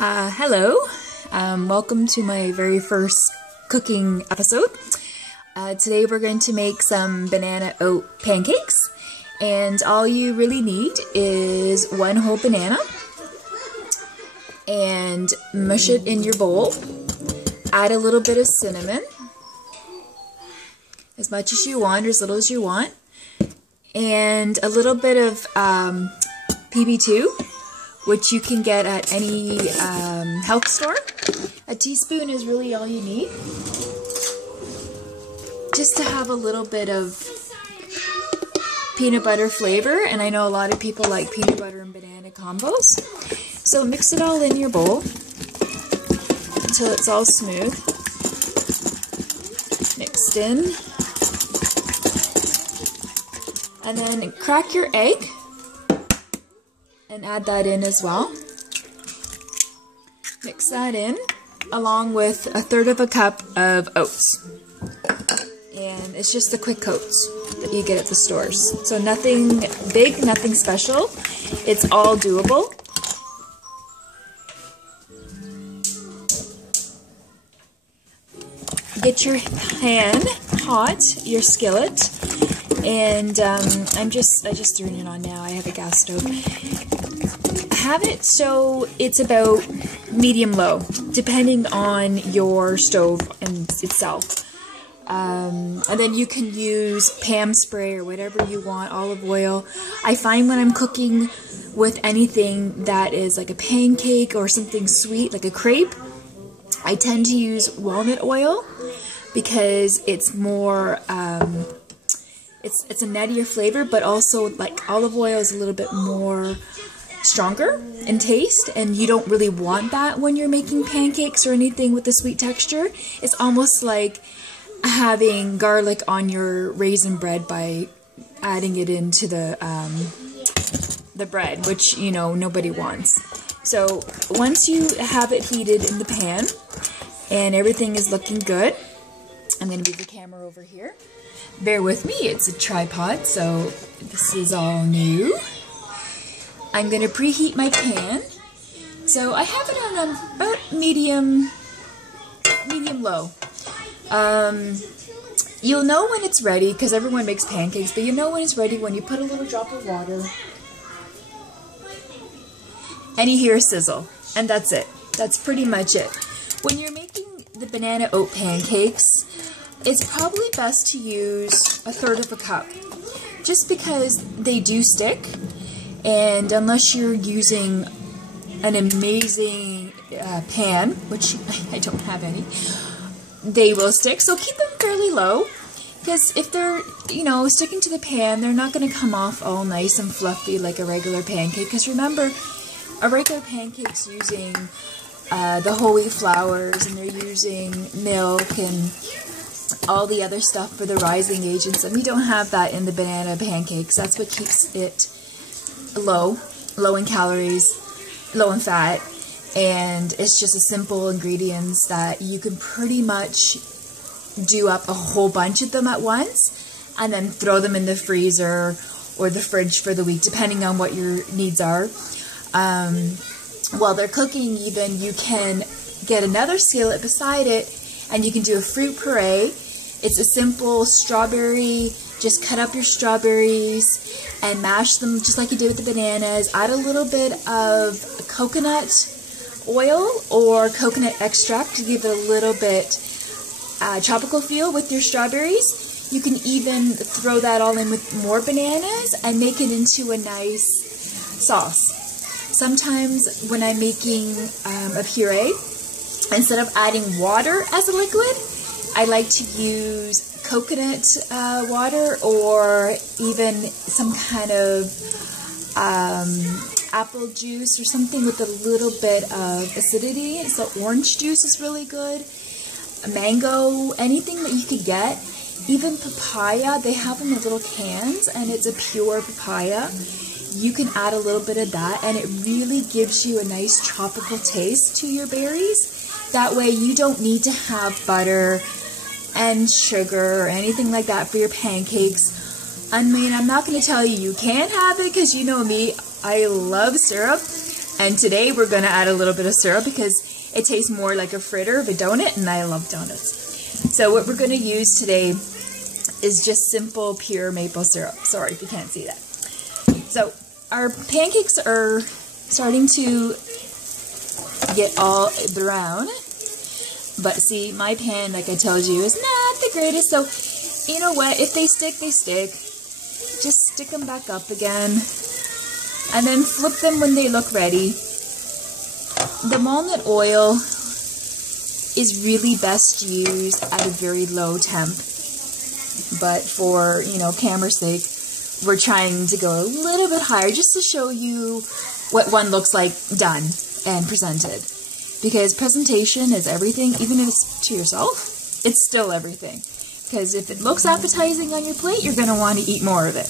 Hello, welcome to my very first cooking episode. Today we're going to make some banana oat pancakes, and all you really need is one whole banana, and mush it in your bowl. Add a little bit of cinnamon, as much as you want or as little as you want, and a little bit of PB2, which you can get at any health store. A teaspoon is really all you need, just to have a little bit of peanut butter flavor, and I know a lot of people like peanut butter and banana combos. So mix it all in your bowl until it's all smooth, mixed in, and then crack your egg and add that in as well. Mix that in along with 1/3 cup of oats. And it's just the quick oats that you get at the stores. So nothing big, nothing special. It's all doable. Get your pan hot, your skillet, and I just threw it on now. I have a gas stove. Have it so it's about medium-low, depending on your stove and itself. And then you can use Pam spray or whatever you want, olive oil. I find when I'm cooking with anything that is like a pancake or something sweet, like a crepe, I tend to use walnut oil because it's more, it's a nuttier flavor, but also like olive oil is a little bit more stronger in taste, and you don't really want that when you're making pancakes or anything with a sweet texture. It's almost like having garlic on your raisin bread by adding it into the bread, which, you know, nobody wants. So once you have it heated in the pan and everything is looking good, I'm going to move the camera over here. Bear with me, it's a tripod, so this is all new. I'm going to preheat my pan. So I have it on about medium-low. You'll know when it's ready, because everyone makes pancakes, but you know when it's ready when you put a little drop of water and you hear a sizzle, and that's it. That's pretty much it. When you're making the banana oat pancakes, it's probably best to use 1/3 cup, just because they do stick, and unless you're using an amazing pan, which I don't have any, they will stick. So keep them fairly low, because if they're, you know, sticking to the pan, they're not going to come off all nice and fluffy like a regular pancake. Because remember, a regular pancake's using the whole wheat flours, and they're using milk and all the other stuff for the rising agents, and we don't have that in the banana pancakes. That's what keeps it low in calories, low in fat, and it's just a simple ingredients that you can pretty much do up a whole bunch of them at once and then throw them in the freezer or the fridge for the week, depending on what your needs are. While they're cooking, even, you can get another skillet beside it and you can do a fruit puree. It's a simple strawberry, just cut up your strawberries and mash them just like you did with the bananas. Add a little bit of coconut oil or coconut extract to give it a little bit tropical feel with your strawberries. You can even throw that all in with more bananas and make it into a nice sauce. Sometimes when I'm making a puree, instead of adding water as a liquid, I like to use coconut water, or even some kind of apple juice or something with a little bit of acidity. So orange juice is really good. Mango, anything that you could get. Even papaya, they have them in little cans, and it's a pure papaya. You can add a little bit of that, and it really gives you a nice tropical taste to your berries. That way you don't need to have butter and sugar or anything like that for your pancakes. I mean, I'm not going to tell you you can't have it, because you know me, I love syrup. And today we're going to add a little bit of syrup because it tastes more like a fritter of a donut, and I love donuts. So what we're going to use today is just simple pure maple syrup. Sorry if you can't see that. So our pancakes are starting to get all brown. But see, my pan, like I told you, is not the greatest. So you know what? If they stick, they stick. Just stick them back up again. And then flip them when they look ready. The walnut oil is really best used at a very low temp. But for, you know, camera's sake, we're trying to go a little bit higher just to show you what one looks like done and presented. Because presentation is everything, even if it's to yourself, it's still everything. Because if it looks appetizing on your plate, you're going to want to eat more of it.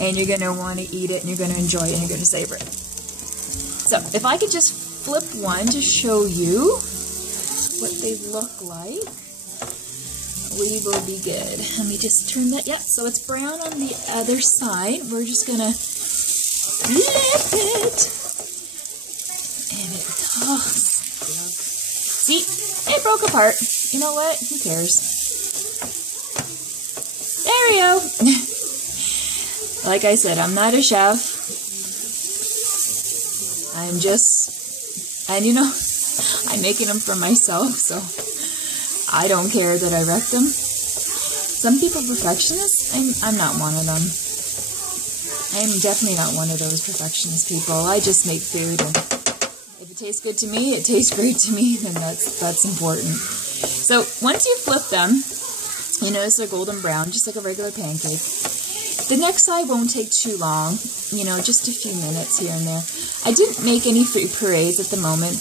And you're going to want to eat it, and you're going to enjoy it, and you're going to savor it. So, if I could just flip one to show you what they look like, we will be good. Let me just turn that. Yeah, so it's brown on the other side. We're just going to flip it. And it goes. See, it broke apart. You know what? Who cares? There we go. Like I said, I'm not a chef. I'm just, and you know, I'm making them for myself, so I don't care that I wrecked them. Some people are perfectionists. I'm not one of them. I'm definitely not one of those perfectionist people. I just make food, and if it tastes good to me, it tastes great to me, then that's important. So once you flip them, you notice they're golden brown, just like a regular pancake. The next side won't take too long, you know, just a few minutes here and there. I didn't make any fruit purees at the moment,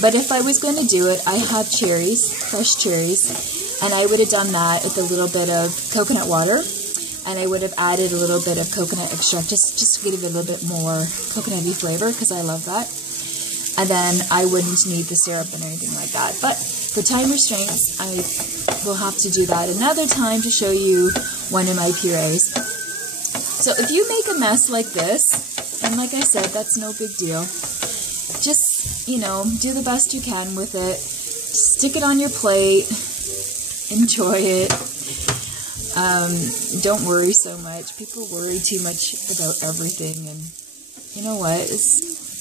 but if I was going to do it, I have cherries, fresh cherries, and I would have done that with a little bit of coconut water, and I would have added a little bit of coconut extract, just to give it a little bit more coconutty flavor, because I love that. And then I wouldn't need the syrup and anything like that. But for time restraints, I will have to do that another time to show you one of my purees. So if you make a mess like this, and like I said, that's no big deal. Just, you know, do the best you can with it. Stick it on your plate. Enjoy it. Don't worry so much. People worry too much about everything, and you know what?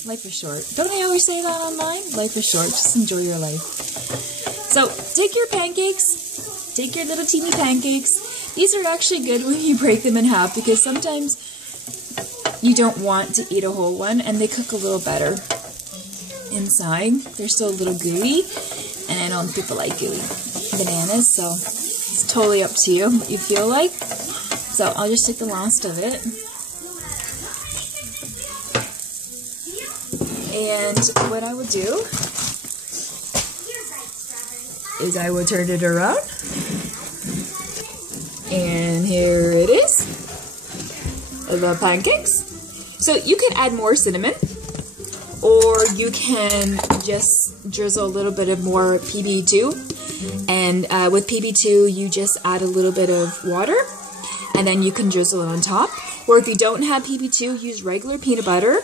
Life is short. Don't I always say that online? Life is short. Just enjoy your life. So take your pancakes. Take your little teeny pancakes. These are actually good when you break them in half, because sometimes you don't want to eat a whole one, and they cook a little better inside. They're still a little gooey, and I know people like gooey bananas, so it's totally up to you what you feel like. So I'll just take the last of it. And what I will do is I will turn it around. And here it is, the pancakes. So you can add more cinnamon, or you can just drizzle a little bit of more PB2. And with PB2, you just add a little bit of water, and then you can drizzle it on top. Or if you don't have PB2, use regular peanut butter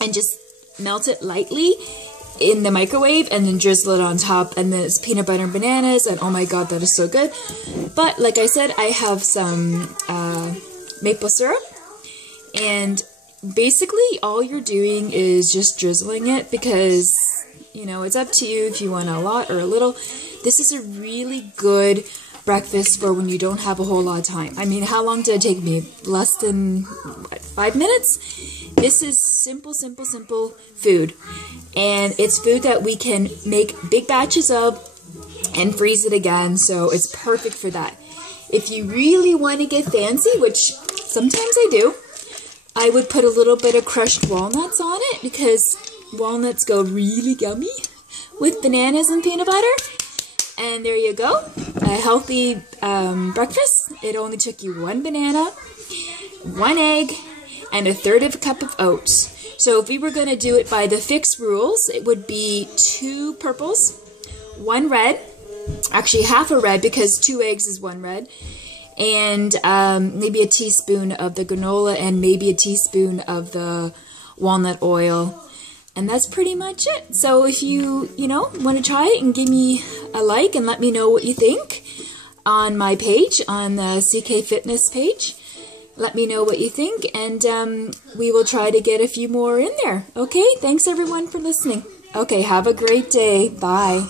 and just melt it lightly in the microwave, and then drizzle it on top, and then it's peanut butter and bananas, and oh my god, that is so good. But like I said, I have some maple syrup, and basically all you're doing is just drizzling it, because you know, it's up to you if you want a lot or a little. This is a really good breakfast for when you don't have a whole lot of time. I mean, how long did it take me? Less than, what, 5 minutes? This is simple, simple, simple food. And it's food that we can make big batches of and freeze it again, so it's perfect for that. If you really want to get fancy, which sometimes I do, I would put a little bit of crushed walnuts on it, because walnuts go really yummy with bananas and peanut butter. And there you go, a healthy breakfast. It only took you 1 banana, 1 egg, and 1/3 of a cup of oats. So if we were going to do it by the fixed rules, it would be 2 purples, 1 red, actually half a red, because 2 eggs is 1 red, and maybe a teaspoon of the granola, and maybe a teaspoon of the walnut oil. And that's pretty much it. So if you want to try it, and give me a like and let me know what you think on my page, on the CK Fitness page. Let me know what you think, and we will try to get a few more in there. Okay, thanks everyone for listening. Okay, have a great day. Bye.